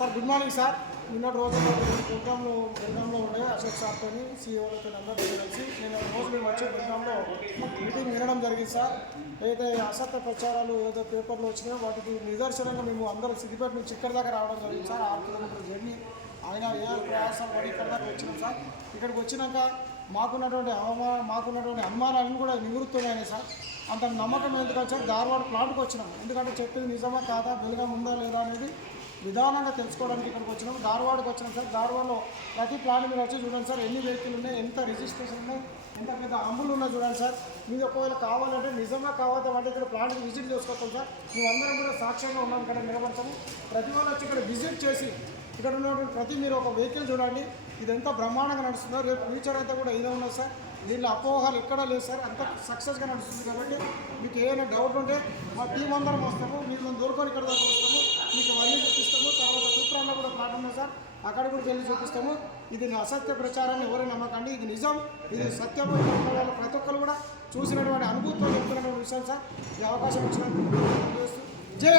Sir good morning sir నిన్నటి రోజు ప్రోగ్రాంలో ప్రోగ్రాంలో ఉండే అశోక్ సార్తో సీఈఓలతో అందరూ కలిసి నేను రోజు మేము వచ్చే ప్రోగ్రాంలో మీటింగ్ వినడం జరిగింది సార్ ఏదైతే అసత్య ప్రచారాలు ఏదో పేపర్లో వచ్చినాయో వాటికి నిదర్శనంగా మేము అందరం సిద్దిపేట నుంచి ఇక్కడ దాకా రావడం జరిగింది సార్ ఆరు కిలోమీటర్లు జర్నీ. ఆయన ఏ ప్రయాసం పడి ఇక్కడ దాకా వచ్చినాం సార్ ఇక్కడికి వచ్చినాక మాకున్నటువంటి అవమాన మాకున్నటువంటి అనుమానాలను కూడా నివృత్తున్నాయి సార్ అంత నమ్మకం ఎందుకంటే సార్ ధార్వాడ ప్లాంట్కి వచ్చినాం. ఎందుకంటే చెప్పింది నిజమా కాదా బెలుగా ఉందా లేదా అనేది విధానంగా తెలుసుకోవడానికి ఇక్కడికి వచ్చినాం. ధార్వాడకి వచ్చినాం సార్. ధార్వాడలో ప్రతి ప్లాన్ మీరు వచ్చి చూడండి సార్ ఎన్ని వెహికల్ ఉన్నాయి ఎంత రిజిస్ట్రేషన్ ఉన్నాయి ఎంత పెద్ద అమ్ములు ఉన్నాయి చూడండి సార్. మీరు ఒకవేళ కావాలంటే నిజంగా కావాలి అంటే ఇక్కడ ప్లాంట్కి విజిట్ చేసుకొస్తాం సార్. మేమందరం కూడా సాక్ష్యంగా ఉన్నాం ఇక్కడ నిలబడతాము. ప్రతి వాళ్ళు వచ్చి ఇక్కడ విజిట్ చేసి ఇక్కడ ఉన్నటువంటి ప్రతి మీరు ఒక వెహికల్ చూడండి. ఇది ఎంత బ్రహ్మాండంగా నడుస్తుందో రేపు ఫ్యూచర్ అయితే కూడా ఇదే ఉన్నది సార్. దీనిలో అపోహలు ఎక్కడా లేదు సార్. అంత సక్సెస్గా నడుస్తుంది కాబట్టి మీకు ఏమైనా డౌట్ ఉంటే మా టీం అందరం వస్తాము. మీరు మేము దొరకని ఇక్కడ దాకా వస్తాము మీకు అవన్నీ చూపిస్తాము తర్వాత సూత్రాల్లో కూడా ప్లాట్ ఉంది సార్ అక్కడ కూడా వెళ్ళి చూపిస్తాము. ఇది అసత్య ప్రచారాన్ని ఎవరు నమ్మకండి. ఇది నిజం ఇది సత్యం ప్రతి ఒక్కరు కూడా చూసినటువంటి అనుభూతితో చెప్తున్నటువంటి విషయం సార్. ఈ అవకాశం ఇచ్చినందుకు జై